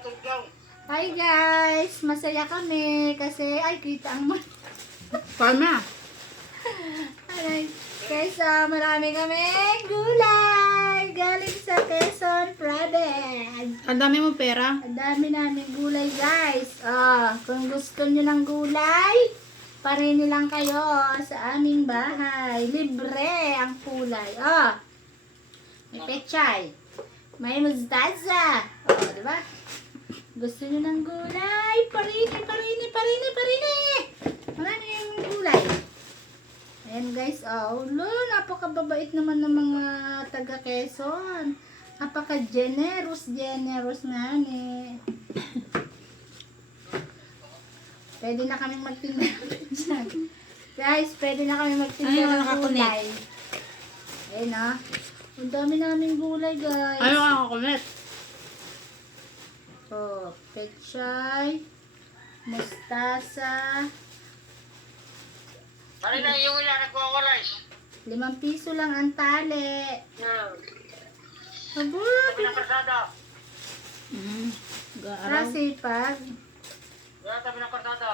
Hi guys! Masaya kami kasi ay kita ang Palma. guys, marami kami gulay galing sa Quezon Province. Ang dami mo pera. Ang dami namin gulay guys. Kung gusto niyo ng gulay, parini lang kayo sa aming bahay. Libre ang kulay. May pechay. May mustaza. Diba? Gusto niyo ng gulay? Parini. Maraming gulay. Ayan guys, napakababait naman ng mga taga Quezon. Napaka-generous nga ni. Pwede na kaming magtinda. Guys, pwede na kaming magtinda ng gulay. Ayan ang dami namin gulay guys. Ano ang kukulit? Pechay, mustasa. Ano na yung ilan nagwawalis? 5 piso lang ang tali. Sabi ng karsada. Rasipag. Sabi ng karsada.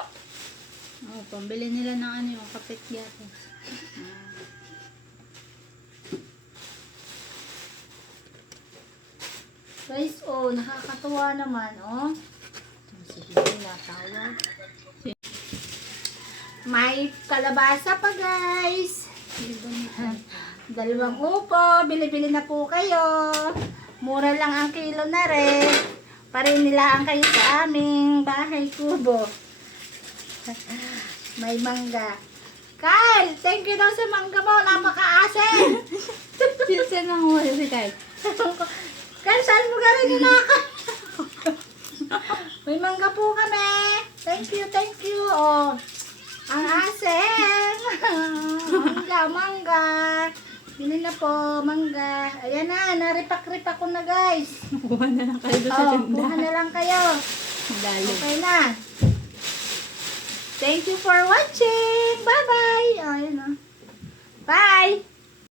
Pambili nila ng ano yung kapit yata. Guys, nakakatuwa naman, Sige, natawag. May kalabasa pa, guys. 2 upo. Bili-bili na po kayo. Mura lang ang kilo na rin. Parinilaan kayo sa aming bahay kubo. May mangga. Kyle, thank you daw sa mangga mo. Napaka-asin. Pinsan ng huli si Kai. Kyle, saan mo galing inaka? May mangga po kami. Thank you. Ang asin. Mangga. Bili na po, mangga. Ayan na, naripak-ripak ko na guys. Kuha na lang kayo doon sa tindahan. Kuha na lang kayo. Dali. Okay na. Thank you for watching. Bye-bye. Ayan na. Bye.